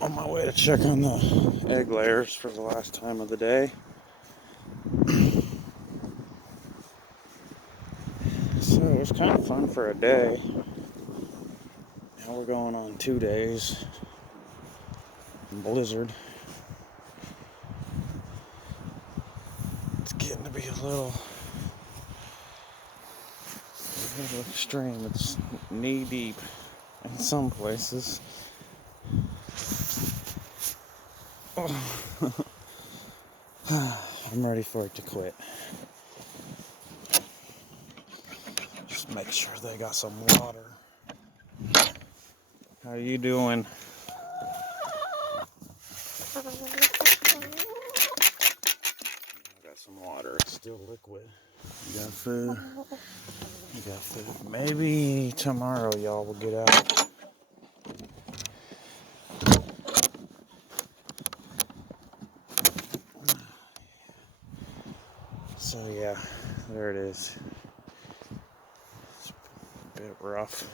On my way to check on the egg layers for the last time of the day. So it was kind of fun for a day. Now we're going on 2 days. Blizzard. It's getting to be a little extreme. It's knee deep in some places. I'm ready for it to quit. Just make sure they got some water. How you doing? I got some water. It's still liquid. You got food? You got food. Maybe tomorrow y'all will get out. So yeah, there it is. It's a bit rough